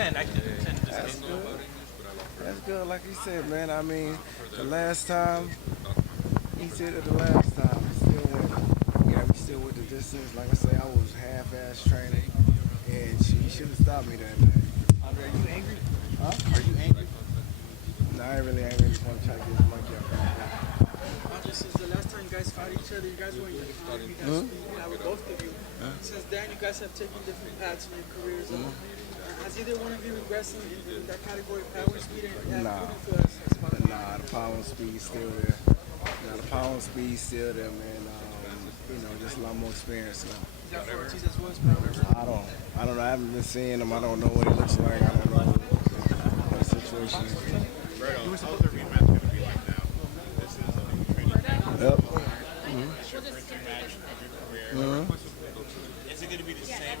10. I can 10 this That's game. good. That's good. Like you said, man. I mean, the last time he said it, the last time he still went. Yeah, we still with the distance. Like I say, I was half-ass training, and she should have stopped me that night. Andre, are you angry? Huh? Are you angry? No, I ain't really angry. I just want to try to get this monkey up. Andre, since the last time you guys fought each other, you guys were you guys with both of you. Since then, you guys have taken different paths in your careers. Has either one of you regressed in that category, power and speed? And Nah. who do you feel has Nah, the power and speed still there. Nah, the power and speed still there, man. Just a lot more experience now. Is that for Ortiz as well as power? I don't know. I haven't been seeing him. I don't know what he looks like. I don't know what the situation is. Berto, how's the rematch going to be like now? This is a new training camp. Yep. It's your first match of your career. Is it going to be the same?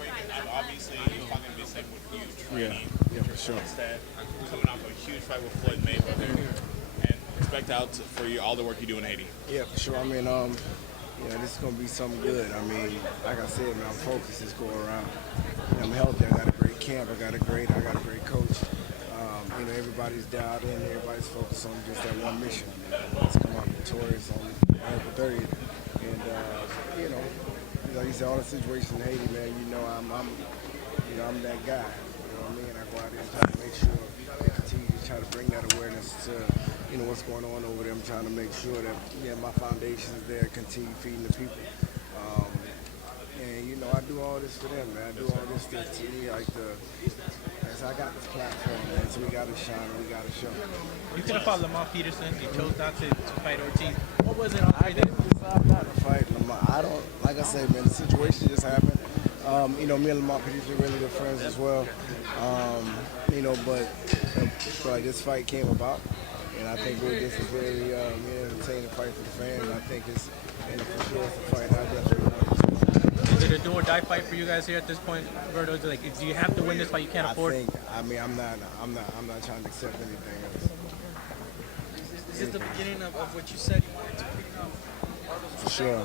Obviously, it's not going to be the same with you training. Yeah, for sure. Instead, coming off a huge fight with Floyd Mayweather, and expect out for you all the work you do in Haiti. Yeah, for sure. I mean, this is gonna be something good. I mean, like I said, man, I'm focused this go around. I'm healthy. I got a great camp. I got a great coach. Everybody's dialed in. Everybody's focused on just that one mission. Let's come out victorious on April 30th. And like you said, all the situations in Haiti, man. I'm that guy. You know what I mean? I go out there and try to make sure they continue to try to bring that awareness to what's going on over there. I'm trying to make sure that my foundation is there, continue feeding the people. I do all this for them, man. I do all this to me like I got this platform, man. So we got to shine, we got to show. You could have fought Lamar Peterson. You chose not to fight Ortiz. What was it? I didn't decide not to fight Lamar. I don't, like I said, man. The situation just happened. Me and Lamar Peterson are really good friends as well. But this fight came about. And I think this is very entertaining fight for the fans. I think for sure it's a fight I definitely want to see. Is it a do or die fight for you guys here at this point, Berto? Do you have to win this fight? You can't afford. I'm not trying to accept anything else. Is this the beginning of what you said you wanted to bring up? For sure.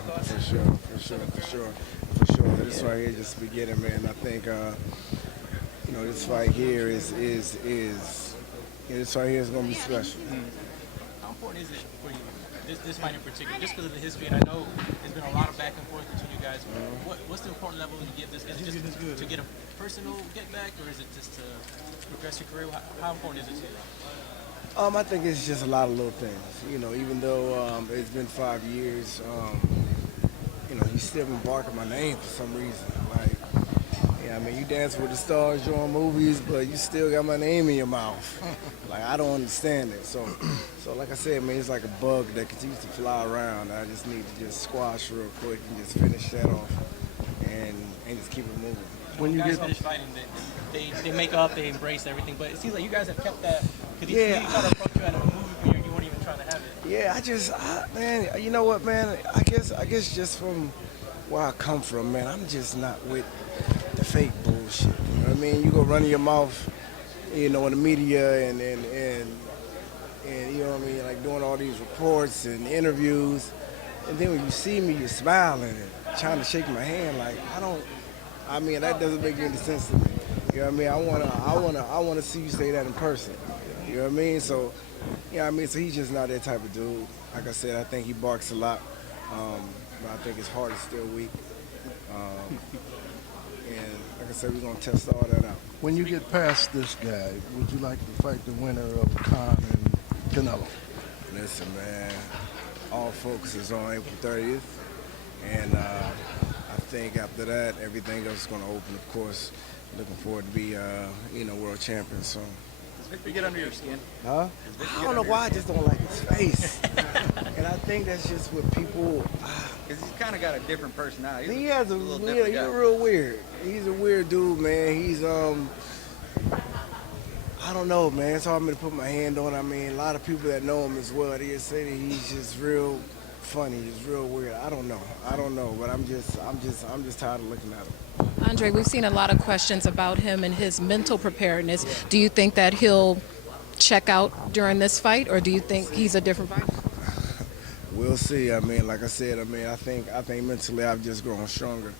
This fight here is just the beginning, man. I think this fight here is this right here is gonna be special. How important is it for you, this fight in particular, just because of the history? And I know there's been a lot of back and forth between you guys. What's the important level you give this? Is it just to get a personal get back, or is it just to progress your career? How important is it to you? I think it's just a lot of little things. Even though it's been 5 years, he's still been barking my name for some reason. You dance with the stars during movies, but you still got my name in your mouth. I don't understand it. So like I said, man, it's like a bug that continues to fly around. I just need to just squash real quick and just finish that off and just keep it moving. When you guys finish fighting, they make up, they embrace everything, but it seems like you guys have kept that. Because he tried to approach you at a movie premiere, you weren't even trying to have it. Yeah, man, you know what, man? I guess just from where I come from, man, I'm just not with the fake bullshit. You know what I mean? You go running your mouth, in the media and you know what I mean, like doing all these reports and interviews, and then when you see me, you're smiling and trying to shake my hand. That doesn't make any sense to me. You know what I mean? I wanna see you say that in person. You know what I mean? So, so he's just not that type of dude. Like I said, I think he barks a lot, but I think his heart is still weak. And like I said, we're gonna test all that out. When you get past this guy, would you like to fight the winner of Khan and Canelo? Listen, man, all focus is on April 30th, and I think after that, everything else is gonna open. Of course, looking forward to be, world champion soon. Does Victor get under your skin? Huh? I don't know why I just don't like his face. And I think that's just what people. Because he's kind of got a different personality. He's real weird. He's a weird dude, man. He's I don't know, man. It's hard for me to put my hand on. A lot of people that know him as well, they just say that he's just real funny. He's real weird. I don't know, but I'm just tired of looking at him. Andre, we've seen a lot of questions about him and his mental preparedness. Do you think that he'll check out during this fight, or do you think he's a different fighter? We'll see. Like I said, I think mentally I've just grown stronger.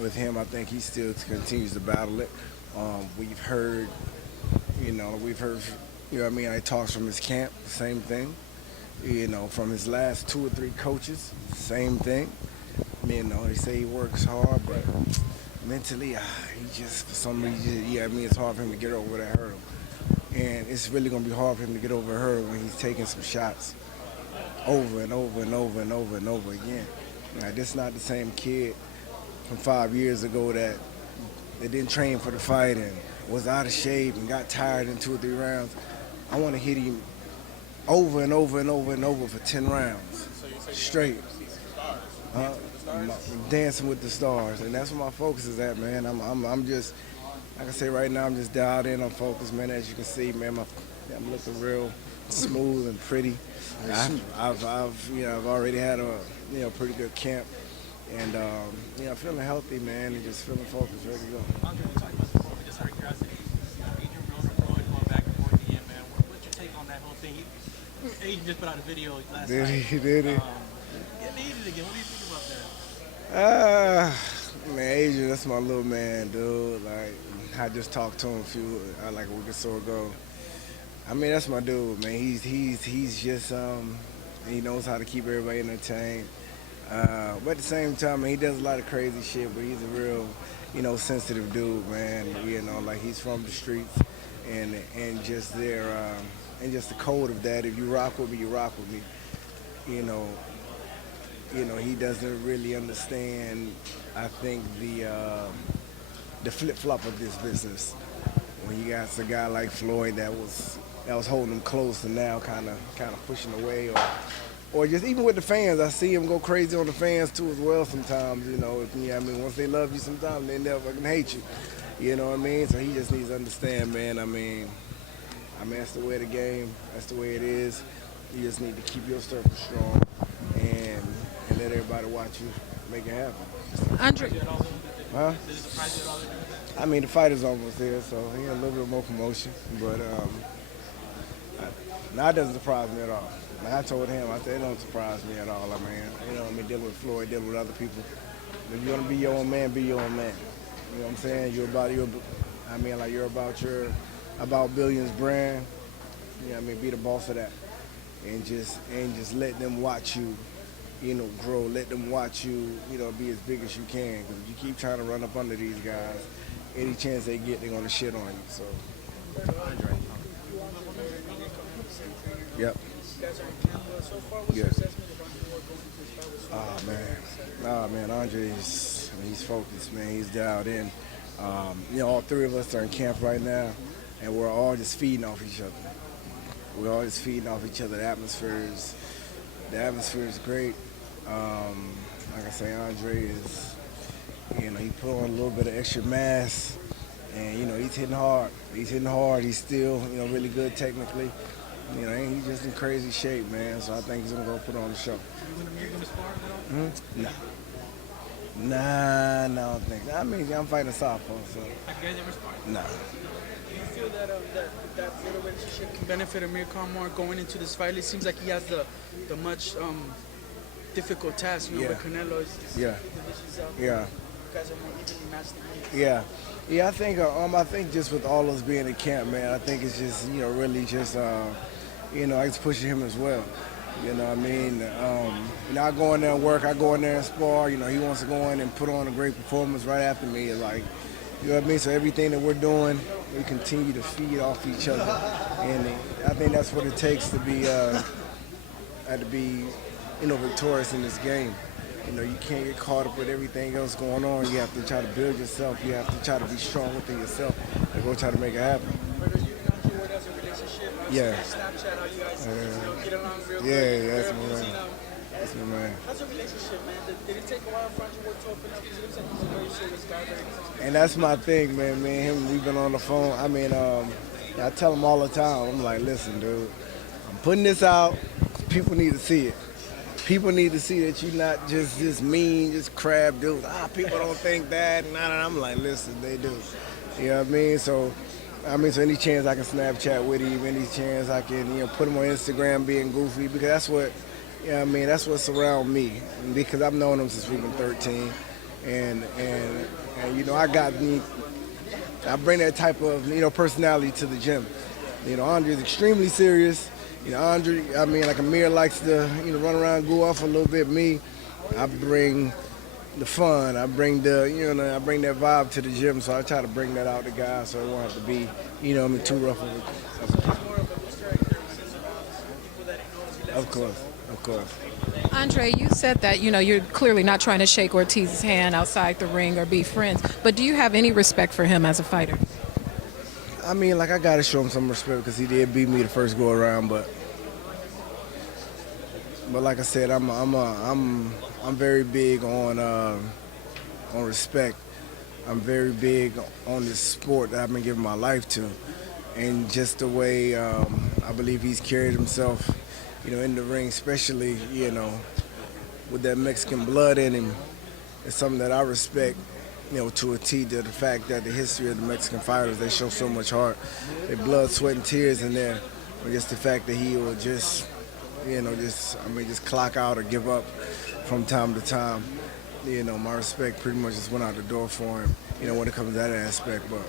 With him, I think he still continues to battle it. We've heard, I mean, I talks from his camp, same thing. From his last 2 or 3 coaches, same thing. They say he works hard, but mentally, he just, for some reason, it's hard for him to get over that hurdle. And it's really going to be hard for him to get over a hurdle when he's taking some shots over and over and over and over and over again. Now, this is not the same kid from 5 years ago that didn't train for the fight and was out of shape and got tired in 2 or 3 rounds. I want to hit him over and over and over and over for 10 rounds straight. Dancing with the stars, and that's where my focus is at, man. I'm just, like I say right now, I'm just dialed in on focus, man. As you can see, man, I'm looking real smooth and pretty. I've already had a pretty good camp, and feeling healthy, man, and just feeling focused, ready to go. Andre, we talked about this before, but just out of curiosity, Adrian Broner going back and forth again, man. What's your take on that whole thing? Adrian just put out a video last night. Did he? Getting heated again. What do you think about that? Man, Adrian, that's my little man, dude. Like, I just talked to him like a week or so ago. I mean, that's my dude, man. He's just he knows how to keep everybody entertained. But at the same time, man, he does a lot of crazy shit, but he's a real, sensitive dude, man. Like he's from the streets, and just and just the code of that. If you rock with me, you rock with me. He doesn't really understand, I think, the flip-flop of this business. When you got a guy like Floyd that was holding him close and now kind of pushing away, or just even with the fans, I see him go crazy on the fans too as well sometimes. Once they love you, sometimes they never fucking hate you. You know what I mean? So he just needs to understand, man. I mean, that's the way of the game. That's the way it is. You just need to keep your circle strong and let everybody watch you make it happen. Andre. Huh? Does it surprise you at all that they're doing that? I mean, the fight is almost there, so he had a little bit more promotion. But that doesn't surprise me at all. I told him, I said, it don't surprise me at all. Dealing with Floyd, dealing with other people. If you want to be your own man, be your own man. You know what I'm saying? You're about Billions brand. Be the boss of that. And just let them watch you, grow. Let them watch you, be as big as you can. Because if you keep trying to run up under these guys, any chance they get, they're going to shit on you. So. Yep. Yeah. Oh man, Andre he's focused, man. He's dialed in. All 3 of us are in camp right now, and we're all just feeding off each other. We're all just feeding off each other. The atmosphere is great. Like I say, Andre is, he put on a little bit of extra mass, and he's hitting hard. He's still, really good technically. He's just in crazy shape, man. So I think he's gonna go put on the show. You're gonna spar at all? Nah, I don't think. I'm fighting a southpaw, so. Have you guys ever sparred? Nah. Do you feel that that little relationship can benefit Amir Khan more going into this fight? It seems like he has the much difficult task, Yeah. with Canelo. Yeah. You guys are more evenly matched than me. Yeah. I think just with all us being in camp, man, I think it's just really just I just pushing him as well. I go in there and work. I go in there and spar. He wants to go in and put on a great performance right after me. Like, So everything that we're doing, we continue to feed off each other, and I think that's what it takes to be victorious in this game. You can't get caught up with everything else going on. You have to try to build yourself. You have to try to be strong within yourself and go try to make it happen. Brother, you and Andre, what as a relationship? Yeah. Snapchat, how you guys get along real good. Yeah, that's my man. That's my man. How's your relationship, man? Did it take a while for Andre to open up? Because it looks like he's a very serious guy, very calm. And that's my thing, man. Me and him, we've been on the phone. I tell him all the time. I'm like, listen, dude, I'm putting this out. People need to see it. People need to see that you're not just this mean, just crab dude. People don't think that. I'm like, listen, they do. You know what I mean? So any chance I can Snapchat with him, any chance I can, put him on Instagram being goofy, because that's what, that's what's around me. And because I've known him since we've been 13, and I got me I bring that type of, personality to the gym. Andre's extremely serious. Andre, like Amir likes to, run around, go off a little bit. Me, I bring the fun. I bring I bring that vibe to the gym. So I try to bring that out to guys, so it won't have to be, too rough of a. Of course. Andre, you said that, you're clearly not trying to shake Ortiz's hand outside the ring or be friends, but do you have any respect for him as a fighter? I gotta show him some respect because he did beat me the first go around, but like I said, I'm very big on respect. I'm very big on this sport that I've been giving my life to, and just the way I believe he's carried himself, in the ring, especially, with that Mexican blood in him. It's something that I respect, to a T, to the fact that the history of the Mexican fighters, they show so much heart. Their blood, sweat, and tears in there. But just the fact that he will just clock out or give up from time to time. My respect pretty much just went out the door for him, when it comes to that aspect. But,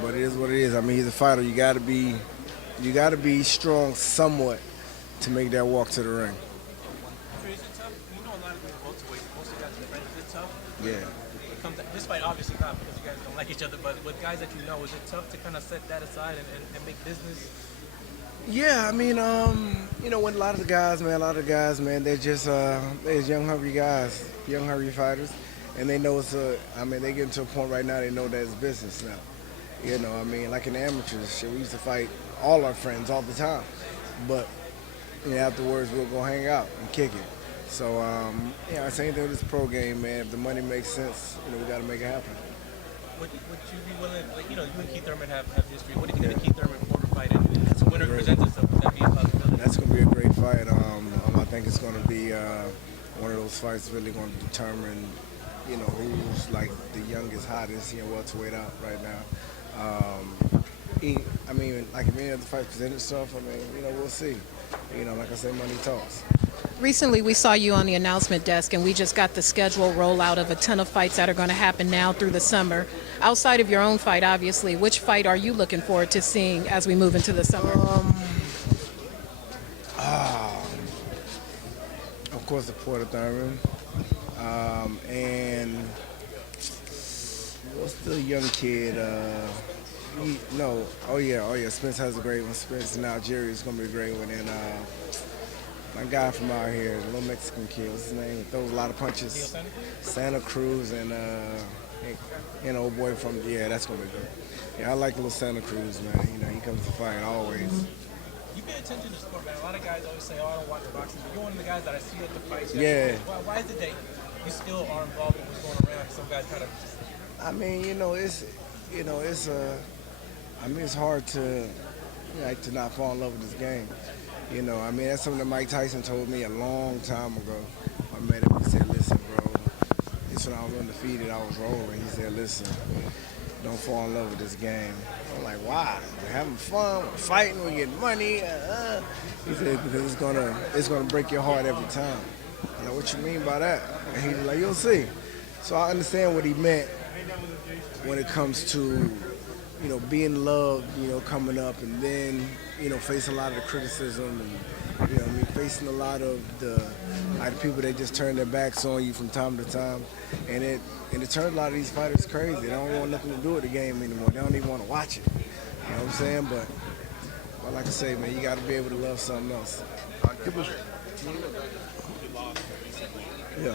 but it is what it is. He's a fighter. You gotta be strong somewhat to make that walk to the ring. Is it tough? A lot of people welterweight. Most of the guys are friends. Is it tough? Yeah. This fight obviously not because you guys don't like each other, but with guys that is it tough to kind of set that aside and make business? Yeah, when a lot of the guys, man, they're just they're young, hungry guys, young, hungry fighters, and they know they getting to a point right now, they know that it's business now. Like in the amateurs, we used to fight all our friends all the time, but afterwards we'll go hang out and kick it. So, same thing with this pro game, man. If the money makes sense, we got to make it happen. Would you be willing, you and Keith Thurman have history. What if you get a Keith Thurman Porter fight and the winner presents itself? Would that be a possibility? That's going to be a great fight. I think it's going to be one of those fights really going to determine, who's like the youngest, hottest, welterweight out right now. If any other fight present itself, we'll see. Like I say, money talks. Recently, we saw you on the announcement desk, and we just got the schedule rollout of a ton of fights that are going to happen now through the summer. Outside of your own fight, obviously, which fight are you looking forward to seeing as we move into the summer? Of course, the Porter Thurman. And what's the young kid? Spence has a great one. Spence in Algeria is going to be a great one. And my guy from out here, the little Mexican kid, what's his name? He throws a lot of punches. Santa Cruz and old boy from, that's going to be good. Yeah, I like little Santa Cruz, man. He comes to fight always. You pay attention to sport, man. A lot of guys always say, I don't watch boxing, but you're one of the guys that I see at the fights. Yeah. Why is it that you still are involved in what's going around? Some guys kind of it's hard to not fall in love with this game. That's something that Mike Tyson told me a long time ago. I met him, he said, listen, bro, it's when I was undefeated, I was rolling. He said, listen, don't fall in love with this game. I'm like, why? We're having fun, we're fighting, we're getting money. He said, because it's gonna break your heart every time. I'm like, what you mean by that? And he was like, you'll see. So I understand what he meant when it comes to, being loved, coming up, and then, facing a lot of the criticism and, facing a lot of the people that just turn their backs on you from time to time. And it turned a lot of these fighters crazy. They don't want nothing to do with the game anymore. They don't even want to watch it. You know what I'm saying? But like I say, man, you got to be able to love something else. Yeah.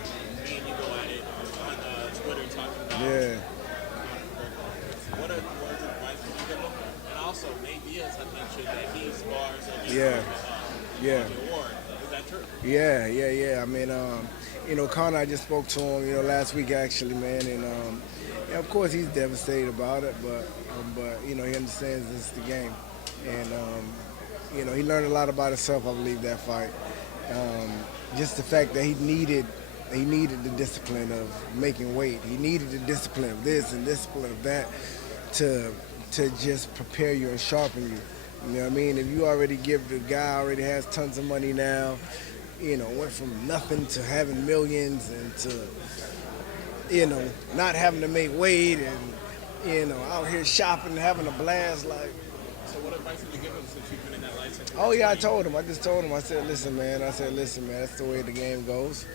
Yeah. What are the words of advice would you give him? And also, Nate Diaz had mentioned that he spars against Ward. Is that true? Yeah. Conor, I just spoke to him, last week actually, man, and of course he's devastated about it, but he understands this is the game, and he learned a lot about himself, I believe, that fight. Just the fact that he needed the discipline of making weight. He needed the discipline of this and discipline of that to just prepare you and sharpen you. You know what I mean? If you already the guy already has tons of money now, went from nothing to having millions and to, not having to make weight and, out here shopping, having a blast. Like, So what advice would you give him since you've been in that license? oh yeah, I told him. I just told him. I said, listen, man. That's the way the game goes.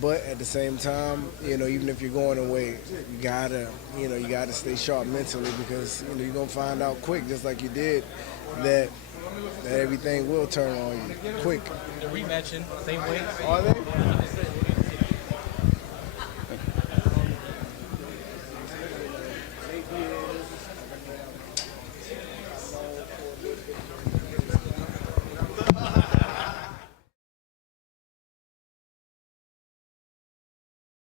But at the same time, even if you're going away, you gotta stay sharp mentally because you're gonna find out quick, just like you did, that everything will turn on you quick. The rematching, same weight. Are they?